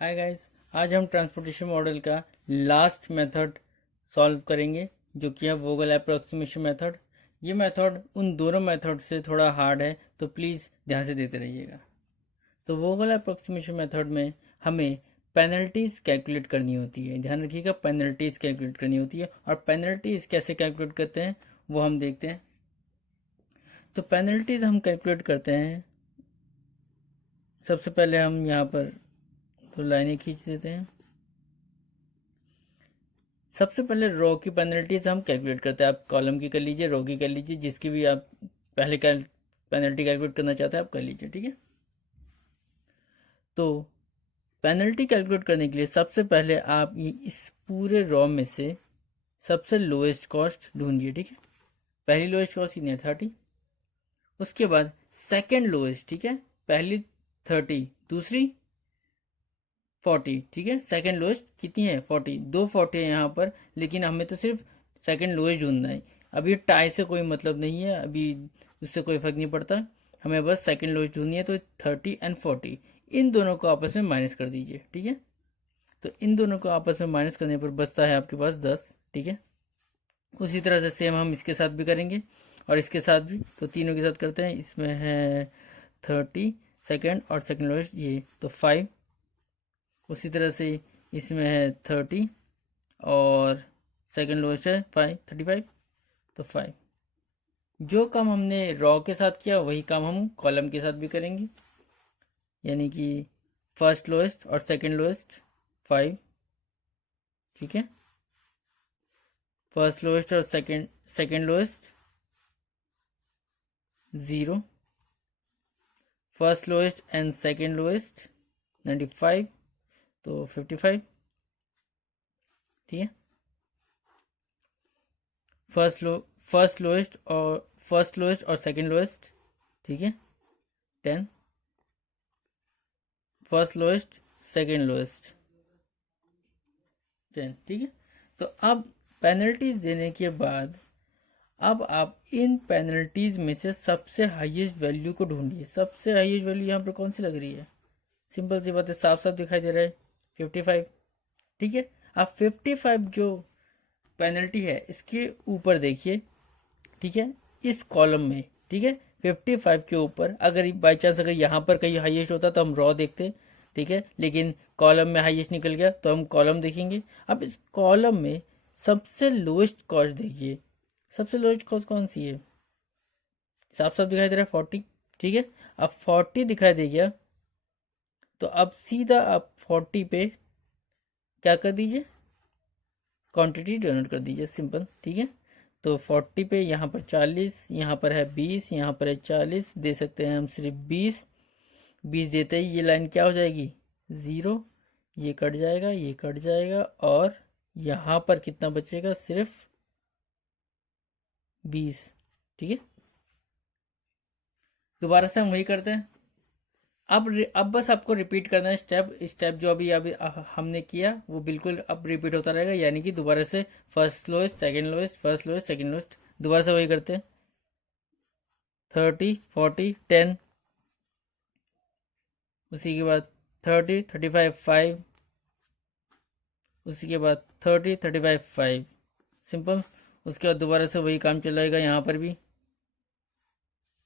Hi guys, आज हम transportation model का लास्ट मेथड सॉल्व करेंगे जो कि है वोगल अप्रोक्सीमेशन मेथड। ये मेथड उन दोनों मेथड से थोड़ा हार्ड है, तो प्लीज़ ध्यान से देते रहिएगा। तो वोगल अप्रोक्सीमेशन मेथड में हमें पेनल्टीज कैलकुलेट करनी होती है। ध्यान रखिएगा, पेनल्टीज कैलकुलेट करनी होती है। और पेनल्टीज कैसे कैलकुलेट करते हैं वो हम देखते हैं। तो पेनल्टीज हम कैलकुलेट करते हैं। सबसे पहले हम यहाँ पर तो लाइनें खींच देते हैं। सबसे पहले रो की पेनल्टीज हम कैलकुलेट करते हैं। आप कॉलम की कर लीजिए, रो की कर लीजिए, जिसकी भी आप पहले पेनल्टी कैलकुलेट करना चाहते हैं आप कर लीजिए, ठीक है। तो पेनल्टी कैलकुलेट करने के लिए सबसे पहले आप इस पूरे रो में से सबसे लोएस्ट कॉस्ट ढूंढिए, ठीक है। पहली लोएस्ट कॉस्ट कितनी है? 30। उसके बाद सेकेंड लोएस्ट, ठीक है। पहली 30, दूसरी 40, ठीक है। सेकंड लोएस्ट कितनी है? 40। दो 40 है यहाँ पर, लेकिन हमें तो सिर्फ सेकंड लोएस्ट ढूंढना है। अभी टाई से कोई मतलब नहीं है, अभी उससे कोई फर्क नहीं पड़ता। हमें बस सेकंड लोएस्ट ढूंढनी है। तो 30 एंड 40 इन दोनों को आपस में माइनस कर दीजिए, ठीक है। तो इन दोनों को आपस में माइनस करने पर बचता है आपके पास 10, ठीक है। उसी तरह से सेम हम इसके साथ भी करेंगे और इसके साथ भी। तो तीनों के साथ करते हैं। इसमें है 30 सेकेंड और सेकेंड लोएस्ट ये, तो 5। उसी तरह से इसमें है 30 और सेकंड लोएस्ट है 35, तो 5। जो काम हमने रॉ के साथ किया वही काम हम कॉलम के साथ भी करेंगे, यानी कि फर्स्ट लोएस्ट और सेकंड लोएस्ट 5, ठीक है। फर्स्ट लोएस्ट और second lowest 0। First lowest and second lowest 95, तो 55, ठीक है। फर्स्ट लोएस्ट और सेकंड लोएस्ट, ठीक है, 10। फर्स्ट लोएस्ट सेकंड लोएस्ट 10, ठीक है। तो अब पेनल्टीज देने के बाद अब आप इन पेनल्टीज में से सबसे हाईएस्ट वैल्यू को ढूंढिए। सबसे हाईएस्ट वैल्यू यहाँ पर कौन सी लग रही है? सिंपल सी बात है, साफ साफ दिखाई दे रहा है, 55, ठीक है। अब 55 जो पेनल्टी है इसके ऊपर देखिए, ठीक है, इस कॉलम में, ठीक है। 55 के ऊपर अगर बाई चांस अगर यहाँ पर कहीं हाईएस्ट होता तो हम रॉ देखते, ठीक है, लेकिन कॉलम में हाईएस्ट निकल गया तो हम कॉलम देखेंगे। अब इस कॉलम में सबसे लोएस्ट कॉस्ट देखिए। सबसे लोएस्ट कॉस्ट कौन सी है? साफ साफ दिखाई दे रहा है, 40, ठीक है। अब 40 दिखाई दे गया तो अब सीधा आप 40 पे क्या कर दीजिए? क्वांटिटी डोनेट कर दीजिए, सिंपल, ठीक है। तो 40 पे यहाँ पर 40, यहाँ पर है 20, यहाँ पर है 40, दे सकते हैं हम सिर्फ 20। 20 देते ही ये लाइन क्या हो जाएगी? 0। ये कट जाएगा, ये कट जाएगा, और यहाँ पर कितना बचेगा? सिर्फ 20, ठीक है। दोबारा से हम वही करते हैं। अब बस आपको रिपीट करना है स्टेप स्टेप, जो अभी अभी हमने किया वो बिल्कुल अब रिपीट होता रहेगा, यानी कि दोबारा से first lowest second lowest, first lowest second lowest, दोबारा से वही करते हैं। 30 40 10, उसी के बाद 30 35 5, उसी के बाद 30 35 5, सिंपल। उसके बाद दोबारा से वही काम चलाएगा। यहाँ पर भी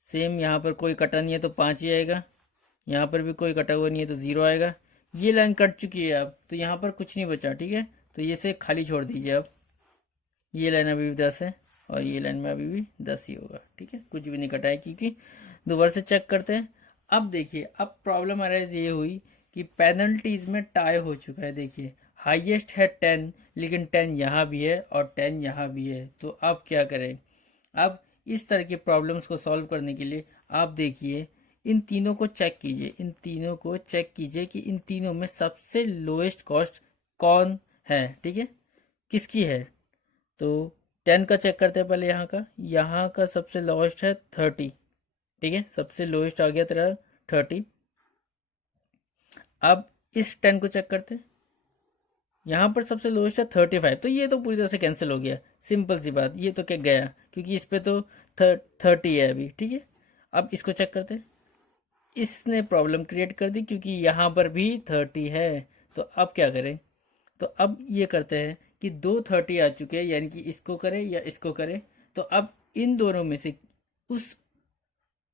सेम, यहाँ पर कोई कटा नहीं है तो 5 ही आएगा, यहाँ पर भी कोई कटा हुआ नहीं है तो 0 आएगा। ये लाइन कट चुकी है अब, तो यहाँ पर कुछ नहीं बचा, ठीक है। तो ये से खाली छोड़ दीजिए अब। ये लाइन अभी भी 10 है और ये लाइन में अभी भी 10 ही होगा, ठीक है, कुछ भी नहीं कटा है, क्योंकि दोबारा से चेक करते हैं। अब देखिए, अब प्रॉब्लम अराइज ये हुई कि पेनल्टीज में टाई हो चुका है। देखिए, हाईएस्ट है 10, लेकिन 10 यहाँ भी है और 10 यहाँ भी है, तो अब क्या करें? अब इस तरह के प्रॉब्लम्स को सॉल्व करने के लिए आप देखिए, इन तीनों को चेक कीजिए, इन तीनों को चेक कीजिए कि इन तीनों में सबसे लोएस्ट कॉस्ट कौन है, ठीक है, किसकी है। तो 10 का चेक करते हैं पहले। यहाँ का सबसे लोएस्ट है 30, ठीक है, सबसे लोएस्ट आ गया तेरा 30। अब इस 10 को चेक करते हैं। यहाँ पर सबसे लोएस्ट है 35, तो ये तो पूरी तरह से कैंसिल हो गया, सिंपल सी बात, ये तो क्या गया, क्योंकि इस पे तो 30 है अभी, ठीक है। अब इसको चेक करते हैं। इसने प्रॉब्लम क्रिएट कर दी, क्योंकि यहाँ पर भी 30 है, तो अब क्या करें, तो अब ये करते हैं कि 230 आ चुके हैं, यानी कि इसको करें या इसको करें। तो अब इन दोनों में से उस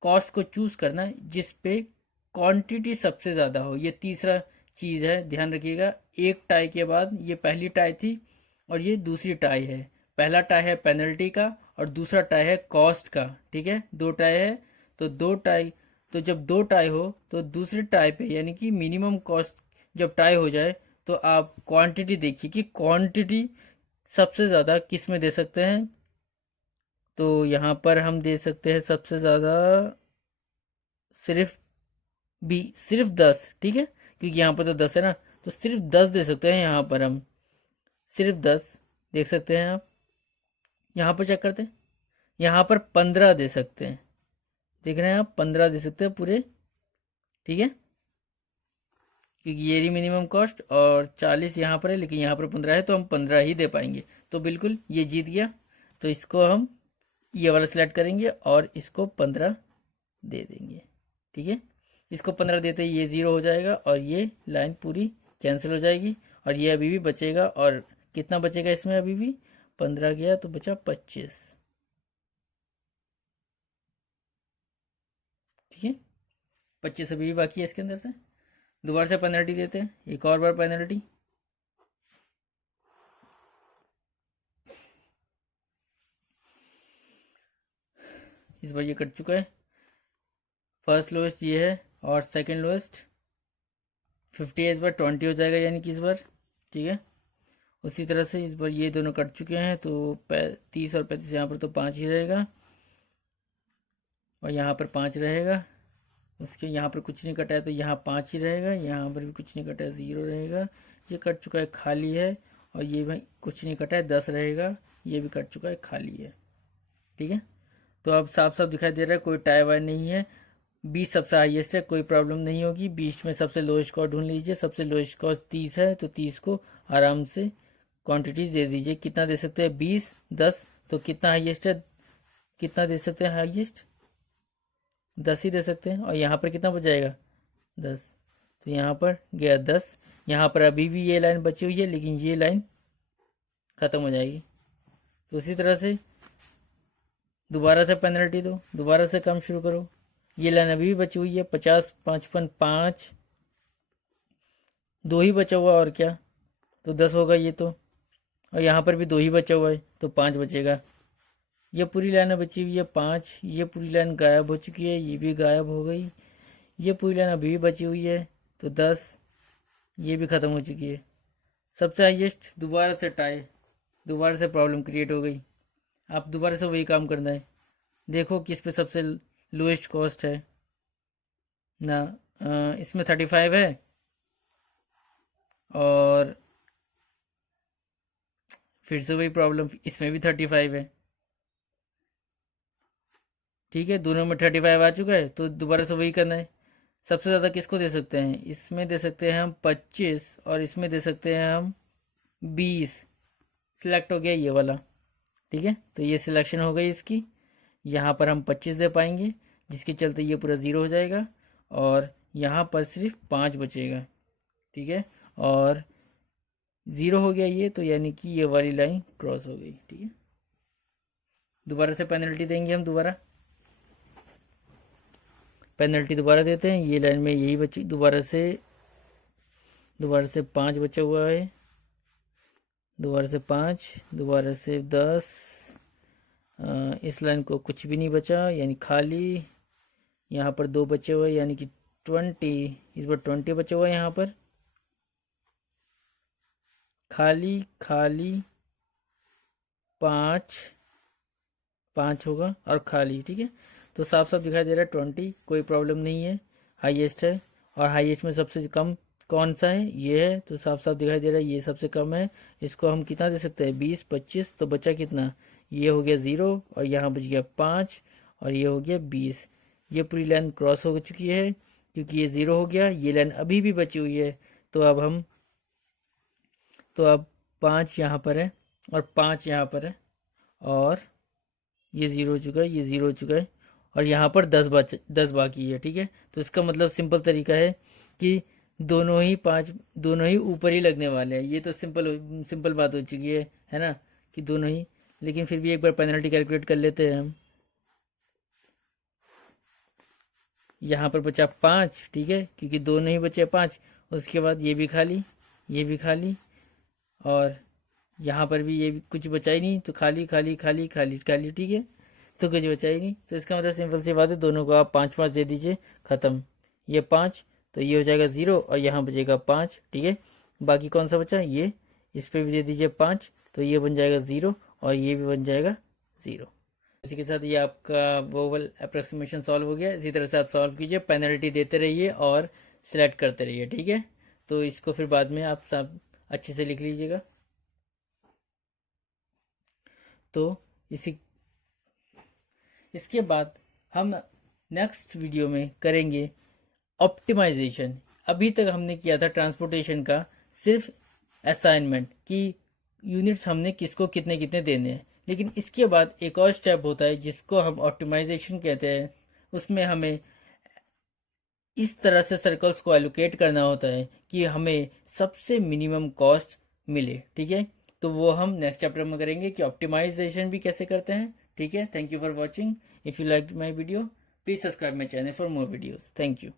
कॉस्ट को चूज करना है जिस पे क्वांटिटी सबसे ज़्यादा हो। ये तीसरा चीज़ है, ध्यान रखिएगा। एक टाई के बाद ये पहली टाई थी और ये दूसरी टाई है। पहला टाई है पेनल्टी का और दूसरा टाई है कॉस्ट का, ठीक है। दो टाई है, तो दो टाई, तो जब दो टाई हो तो दूसरे टाई पे यानी कि मिनिमम कॉस्ट जब टाई हो जाए तो आप क्वांटिटी देखिए कि क्वांटिटी सबसे ज़्यादा किस में दे सकते हैं। तो यहाँ पर हम दे सकते हैं सबसे ज़्यादा सिर्फ सिर्फ 10, ठीक है, क्योंकि यहाँ पर तो 10 है ना, तो सिर्फ 10 दे सकते हैं। यहाँ पर हम सिर्फ 10 देख सकते हैं। आप यहाँ पर चेक करते हैं, यहाँ पर 15 दे सकते हैं। देख रहे हैं आप, 15 दे सकते हैं पूरे, ठीक है, क्योंकि ये रही मिनिमम कॉस्ट और 40 यहाँ पर है, लेकिन यहाँ पर 15 है तो हम 15 ही दे पाएंगे। तो बिल्कुल ये जीत गया। तो इसको हम ये वाला सिलेक्ट करेंगे और इसको 15 दे देंगे, ठीक है। इसको 15 देते ही ये 0 हो जाएगा और ये लाइन पूरी कैंसिल हो जाएगी और ये अभी भी बचेगा। और कितना बचेगा इसमें, अभी भी 15 गया तो बचा 25, ठीक है। 25 अभी भी बाकी है इसके अंदर से। दोबारा से पेनल्टी देते हैं, एक और बार पेनल्टी। इस बार ये कट चुका है। फर्स्ट लोएस्ट ये है और सेकंड लोएस्ट 50 है, इस बार 20 हो जाएगा यानी कि इस बार, ठीक है। उसी तरह से इस बार ये दोनों कट चुके हैं तो 30 और 35 यहाँ पर तो 5 ही रहेगा और यहाँ पर 5 रहेगा। उसके यहाँ पर कुछ नहीं कटा है तो यहाँ 5 ही रहेगा, यहाँ पर भी कुछ नहीं कटा है 0 रहेगा। ये कट चुका है, खाली है। और ये भाई कुछ नहीं कटा है 10 रहेगा, ये भी कट चुका है, खाली है, ठीक है। तो अब साफ साफ दिखाई दे रहा है कोई टाई वाई नहीं है। 20 सबसे हाईएस्ट है, कोई प्रॉब्लम नहीं होगी। 20 में सबसे लोएस्ट कॉस्ट ढूंढ लीजिए। सबसे लोएस्ट कॉस्ट 30 है तो 30 को आराम से क्वांटिटीज दे दीजिए। कितना दे सकते हैं, 20, 10, तो कितना हाईएस्ट है, कितना दे सकते हैं हाईएस्ट, 10 ही दे सकते हैं। और यहाँ पर कितना बच जाएगा, 10, तो यहाँ पर गया 10। यहाँ पर अभी भी ये लाइन बची हुई है लेकिन ये लाइन ख़त्म हो जाएगी। तो उसी तरह से दोबारा से पेनल्टी दो, दोबारा से काम शुरू करो। ये लाइन अभी भी बची हुई है 50, 55, 5, 2 ही बचा हुआ और क्या, तो 10 होगा ये तो। और यहाँ पर भी 2 ही बचा हुआ है तो 5 बचेगा। ये पूरी लाइन बची हुई है 5, ये पूरी लाइन गायब हो चुकी है, ये भी गायब हो गई। ये पूरी लाइन अभी भी बची हुई है तो 10, ये भी ख़त्म हो चुकी है। सबसे हाईएस्ट दोबारा से टाई, दोबारा से प्रॉब्लम क्रिएट हो गई। आप दोबारा से वही काम करना है। देखो किस पे सबसे लोएस्ट कॉस्ट है ना, इसमें 35 है और फिर से वही प्रॉब्लम, इसमें भी 35 है, ठीक है। दोनों में 35 आ चुका है तो दोबारा से वही करना है। सबसे ज़्यादा किसको दे सकते हैं, इसमें दे सकते हैं हम 25 और इसमें दे सकते हैं हम 20। सिलेक्ट हो गया ये वाला, ठीक है। तो ये सिलेक्शन हो गई इसकी। यहाँ पर हम 25 दे पाएंगे जिसके चलते ये पूरा 0 हो जाएगा और यहाँ पर सिर्फ 5 बचेगा, ठीक है। और 0 हो गया ये, तो यानी कि ये वाली लाइन क्रॉस हो गई, ठीक है। दोबारा से पेनल्टी देंगे हम, दोबारा पेनल्टी दोबारा देते हैं। ये लाइन में यही बची, दोबारा से 5 बचा हुआ है, दोबारा से 5, दोबारा से 10। इस लाइन को कुछ भी नहीं बचा यानी खाली। यहाँ पर 2 बचे हुए यानी कि 20, इस बार 20 बचा हुआ है। यहाँ पर खाली खाली 5 होगा और खाली, ठीक है। तो साफ साफ दिखाई दे रहा है 20, कोई प्रॉब्लम नहीं है, हाईएस्ट है। और हाईएस्ट में सबसे कम कौन सा है, ये है, तो साफ साफ दिखाई दे रहा है ये सबसे कम है। इसको हम कितना दे सकते हैं, 20, 25, तो बचा कितना, ये हो गया 0 और यहाँ बच गया 5 और ये हो गया 20। ये पूरी लाइन क्रॉस हो चुकी है क्योंकि ये 0 हो गया। ये लाइन अभी भी बची हुई है तो अब 5 यहाँ पर है और 5 यहाँ पर है और ये 0 हो चुका है, ये 0 हो चुका है और यहाँ पर 10 बाकी है, ठीक है। तो इसका मतलब सिंपल तरीका है कि दोनों ही ऊपर ही लगने वाले हैं। ये तो सिंपल बात हो चुकी है ना, कि दोनों ही। लेकिन फिर भी एक बार पेनल्टी कैलकुलेट कर लेते हैं हम। यहाँ पर बचा 5, ठीक है, क्योंकि दोनों ही बचे 5। उसके बाद ये भी खाली, ये भी खाली, और यहाँ पर भी ये भी कुछ बचा ही नहीं, तो खाली खाली खाली खाली खाली, ठीक है, तो कुछ बचा ही नहीं। तो इसका मतलब सिंपल सी बात है, दोनों को आप 5 5 दे दीजिए, ख़त्म। ये 5, तो ये हो जाएगा 0, और यहाँ बचेगा 5, ठीक है। बाकी कौन सा बचा, ये, इस पर भी दे दीजिए 5, तो ये बन जाएगा 0, और ये भी बन जाएगा 0। इसी के साथ ये आपका वोवल अप्रोक्सीमेशन सॉल्व हो गया। इसी तरह से आप सॉल्व कीजिए, पेनल्टी देते रहिए और सिलेक्ट करते रहिए, ठीक है। तो इसको फिर बाद में आप सब अच्छे से लिख लीजिएगा। तो इसके बाद हम नेक्स्ट वीडियो में करेंगे ऑप्टिमाइजेशन। अभी तक हमने किया था ट्रांसपोर्टेशन का सिर्फ असाइनमेंट कि यूनिट्स हमने किसको कितने कितने देने हैं, लेकिन इसके बाद एक और स्टेप होता है जिसको हम ऑप्टिमाइजेशन कहते हैं। उसमें हमें इस तरह से सर्कल्स को एलोकेट करना होता है कि हमें सबसे मिनिमम कॉस्ट मिले, ठीक है। तो वो हम नेक्स्ट चैप्टर में करेंगे कि ऑप्टिमाइजेशन भी कैसे करते हैं, ठीक है। Thank you for watching. If you like my video, please subscribe my channel for more videos. Thank you.